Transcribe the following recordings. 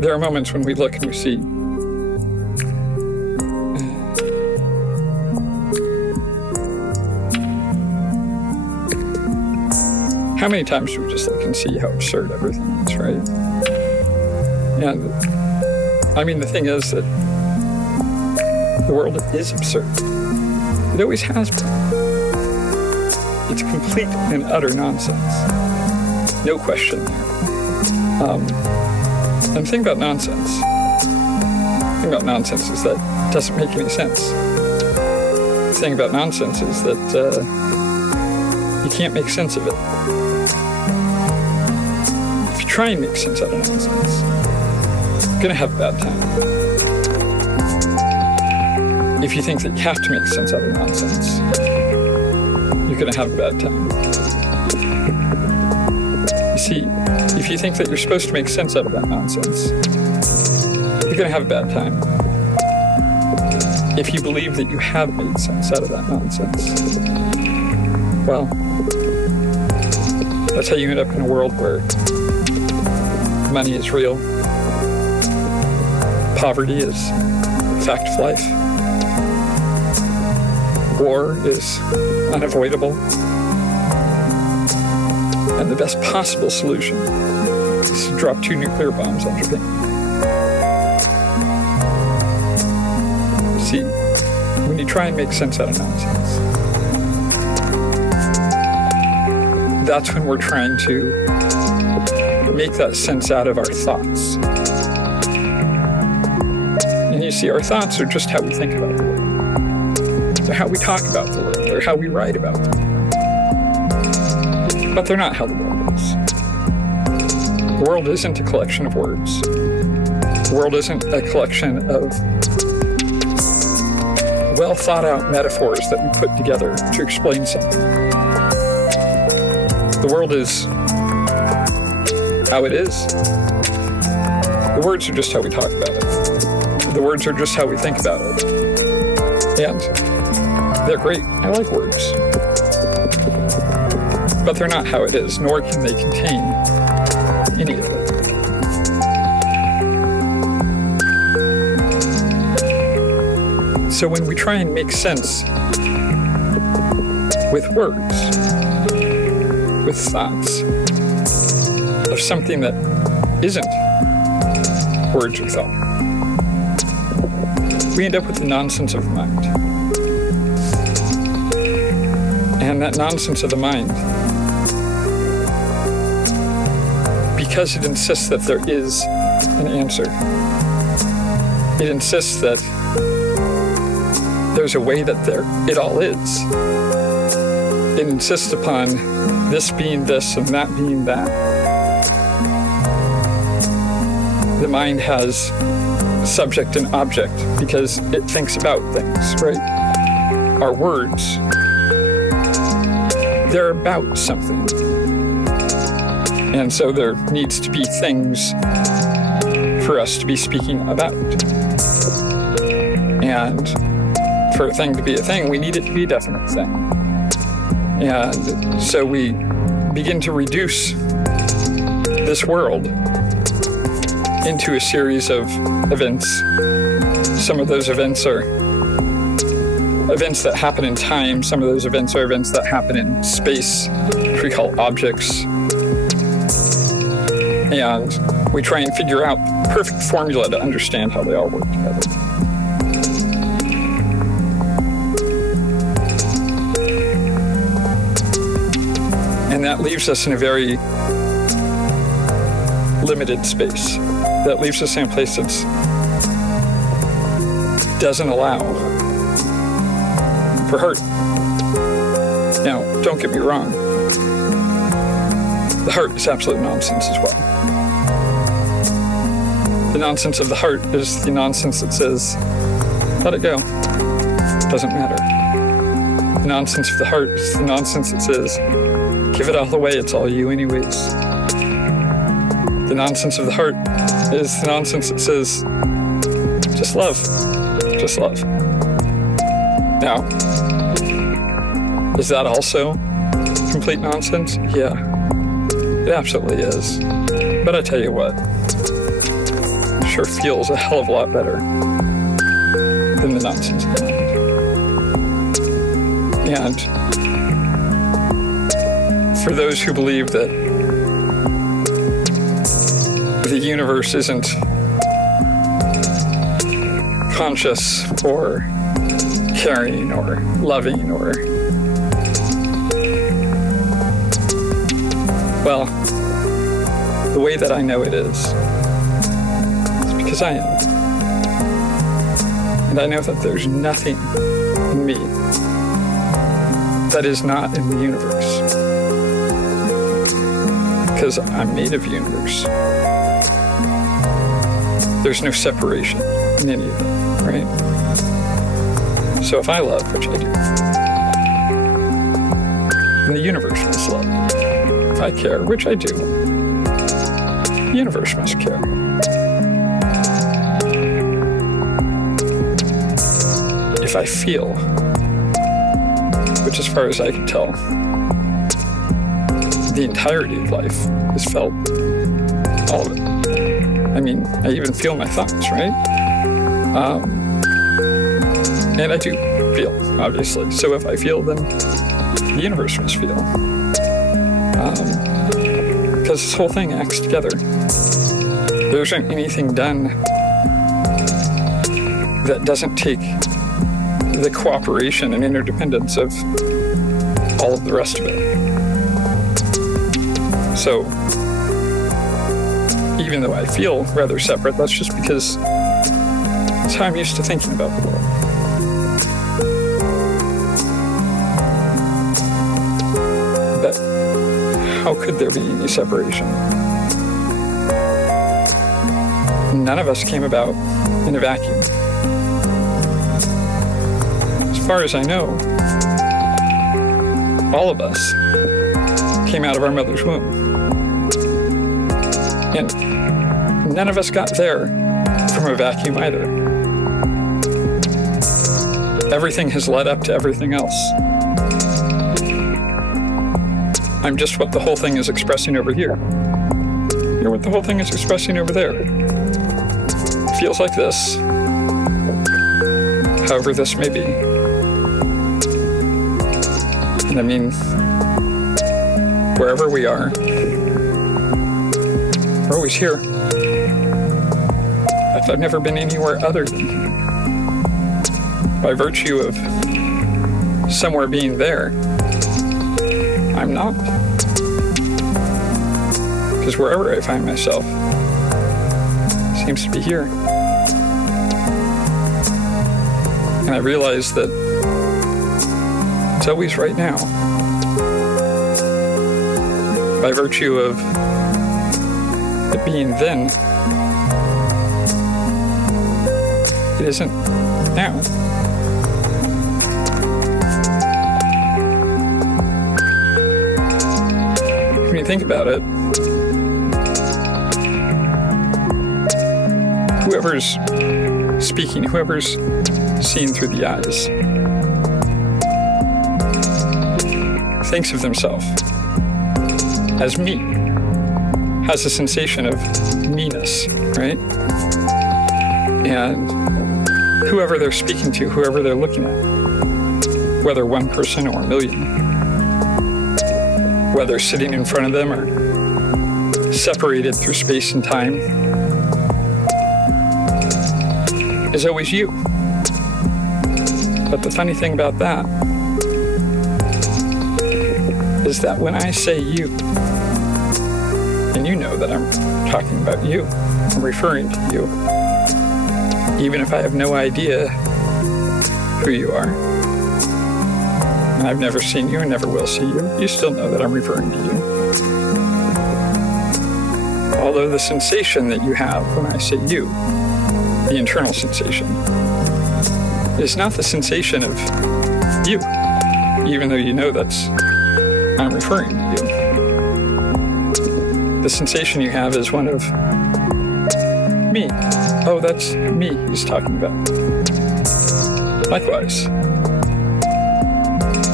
There are moments when we look and we see how many times do we just look and see how absurd everything is, right? And I mean, the thing is that the world is absurd. It always has been. It's complete and utter nonsense. No question there. And the thing about nonsense is that it doesn't make any sense. The thing about nonsense is that you can't make sense of it. If you try and make sense out of nonsense, you're going to have a bad time. If you think that you have to make sense out of nonsense, you're going to have a bad time. You see, if you think that you're supposed to make sense out of that nonsense, you're going to have a bad time. If you believe that you have made sense out of that nonsense, well, that's how you end up in a world where money is real, poverty is a fact of life, war is unavoidable, and the best possible solution is to drop 2 nuclear bombs on Japan. See, when you try and make sense out of nonsense, that's when we're trying to make that sense out of our thoughts. And you see, our thoughts are just how we think about the world. They're how we talk about the world. They're how we write about the world. But they're not how the world is. The world isn't a collection of words. The world isn't a collection of well thought out metaphors that we put together to explain something. The world is how it is. The words are just how we talk about it. The words are just how we think about it. And they're great. I like words. But they're not how it is, nor can they contain any of it. So when we try and make sense with words, with thoughts, of something that isn't words or thought, we end up with the nonsense of the mind. And that nonsense of the mind, because it insists that there is an answer, it insists that there's a way that it all is. It insists upon this being this and that being that. The mind has subject and object because it thinks about things, right? Our words, they're about something. And so there needs to be things for us to be speaking about. And for a thing to be a thing, we need it to be a definite thing. And so we begin to reduce this world into a series of events. Some of those events are events that happen in time. Some of those events are events that happen in space, which we call objects. And we try and figure out the perfect formula to understand how they all work together. And that leaves us in a very limited space. That leaves us in a place that doesn't allow for hurt. Now, don't get me wrong. The heart is absolute nonsense as well. The nonsense of the heart is the nonsense that says, let it go. It doesn't matter. The nonsense of the heart is the nonsense that says, give it all away, it's all you anyways. The nonsense of the heart is the nonsense that says, just love. Just love. Now, is that also complete nonsense? Yeah, it absolutely is. But I tell you what, sure feels a hell of a lot better than the nonsense of the mind. And for those who believe that the universe isn't conscious or caring or loving or, well, the way that I know it is because I am. And I know that there's nothing in me that is not in the universe. Because I'm made of universe. There's no separation in any of it, right? So if I love, which I do, then the universe must love. If I care, which I do, the universe must care. If I feel, which as far as I can tell, the entirety of life is felt, all of it. I mean, I even feel my thoughts, right? And I do feel, obviously. So if I feel, then the universe must feel. Because this whole thing acts together. There isn't anything done that doesn't take the cooperation and interdependence of all of the rest of it. So even though I feel rather separate, that's just because it's how I'm used to thinking about the world. But how could there be any separation? None of us came about in a vacuum. As far as I know, all of us came out of our mother's womb. And none of us got there from a vacuum either. Everything has led up to everything else. I'm just what the whole thing is expressing over here. You're what the whole thing is expressing over there. It feels like this, however this may be. And I mean, wherever we are, we're always here. I've never been anywhere other than here. By virtue of somewhere being there, I'm not. Because wherever I find myself, it seems to be here. And I realize that it's always right now. By virtue of it being then, it isn't now. When you think about it, whoever's speaking, whoever's seen through the eyes, thinks of themselves as me, has a sensation of me-ness, right? And whoever they're speaking to, whoever they're looking at, whether one person or a million, whether sitting in front of them or separated through space and time, is always you. But the funny thing about that is that when I say you, and you know that I'm talking about you, I'm referring to you, even if I have no idea who you are, and I've never seen you and never will see you, you still know that I'm referring to you. Although the sensation that you have when I say you, the internal sensation, is not the sensation of you, even though you know that's I'm referring to you. The sensation you have is one of me. Oh, that's me he's talking about. Likewise,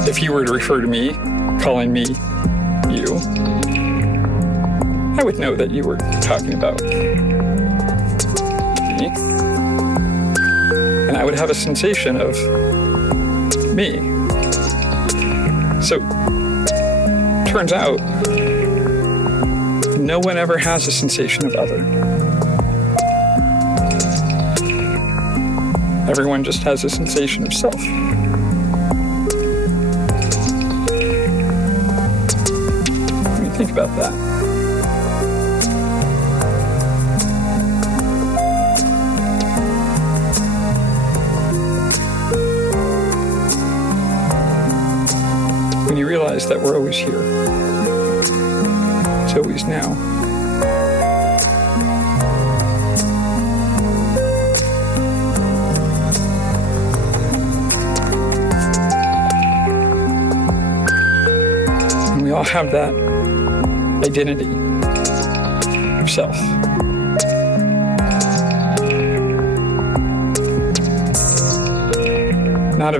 if you were to refer to me, calling me you, I would know that you were talking about me. And I would have a sensation of me. So, turns out, no one ever has a sensation of other. Everyone just has a sensation of self. When you think about that. When you realize that we're always here. It's always now. We all have that identity of self. Not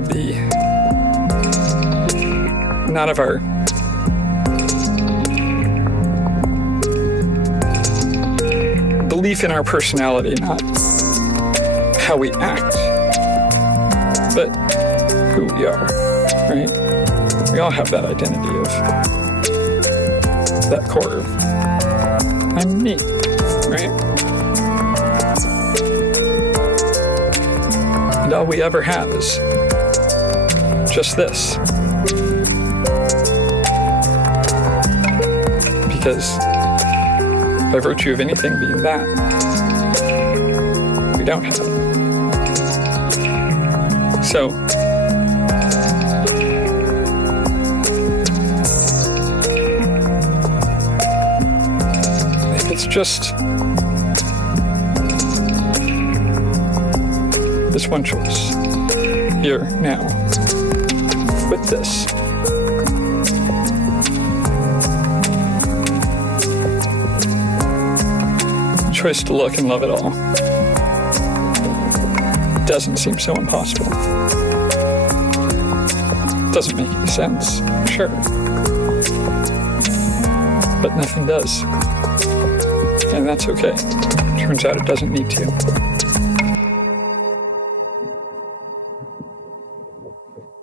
of our belief in our personality, not how we act, but who we are, right? We all have that identity of that core of, I'm me, right? And all we ever have is just this. Because by virtue of anything being that, we don't have it. So, it's just this one choice, here, now, with this. Choice to look and love it all. Doesn't seem so impossible. Doesn't make any sense, sure. But nothing does. And that's okay. Turns out it doesn't need to.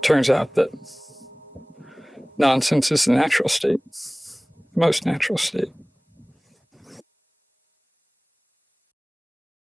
Turns out that nonsense is the natural state. The most natural state.